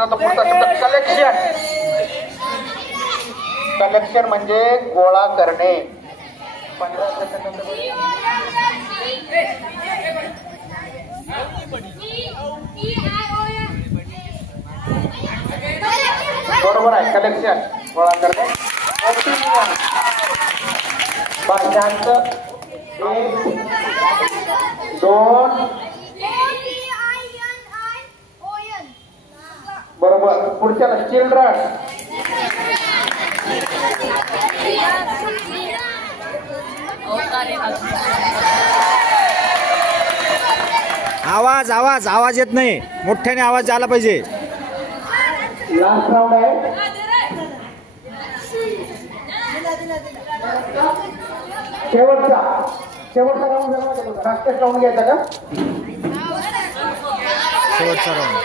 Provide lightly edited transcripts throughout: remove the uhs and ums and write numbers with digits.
Collection. Collection म्हणजे गोळा करणे. 15 सेकंद. बरोबर आहे. कलेक्शन गोळा करणे. ओपिनियन भाषांत 1 2. बरोबर. पुढच्याला चिल्ड्रन. आवाज आवाज आवाज येत नाही. मोठ्याने आवाज आला पाहिजे. लास्ट राऊंड आहे. शेवटचा राऊंड राष्ट्रीय राऊंड घ्यायचा का? शेवटचा राऊंड.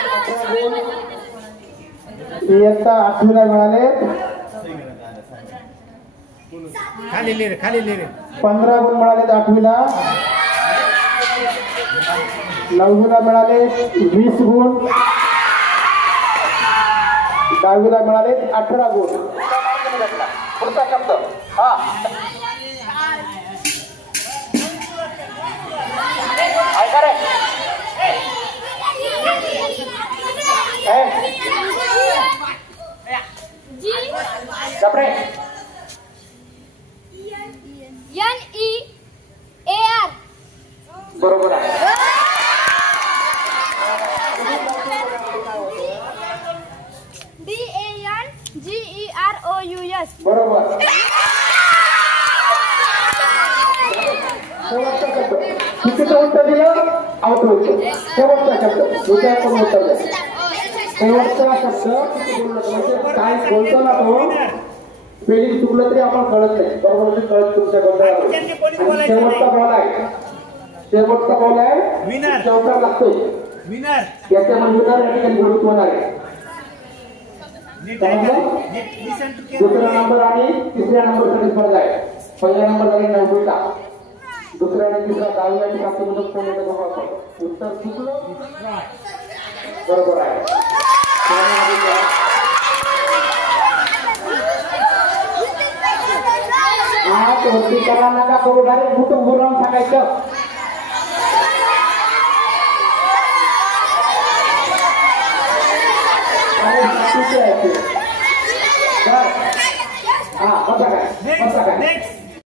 इयत्ता 8वीला मिळाले खाली लिहिले, खाली लिहिले. 15 गुण मिळाले 8वीला. 9वीला मिळाले 20 गुण. 10वीला मिळाले 18 गुण. पुढचा शब्द. हा ऐका रे. कपडे. NEAR. बरोबर आहे. DANGEROUS. बरोबर. शेवटचा शब्द. चुकीचं उत्तर दिलं आउट होतो. शेवटचा शब्द विचार करून उत्तर द्या. शेवटचा शब्द म्हणजे काय बोलतो ना तो स्पेलिंग चुकलं तरी आपण कळत नाही. बरोबर कळत तुमच्या गोंधळावर. शेवटचा बॉल आहे. शेवटचा बॉल आहे. चौकार लागतोय. याच्यामध्ये विनर या ठिकाणी घडून होणार आहे. दुसरा नंबर आणि तिसऱ्या नंबरसाठी स्पर्धा आहे. पहिला नंबर झाला 9वीचा. दुसरा आणि तिसरा 10वीला प्राप्त कोण येतं बघा. उत्तर चुकलं. बरोबर आहे. हा वरती करा नका करू. डायरेक्ट बुटून बोलावून टाकायचं.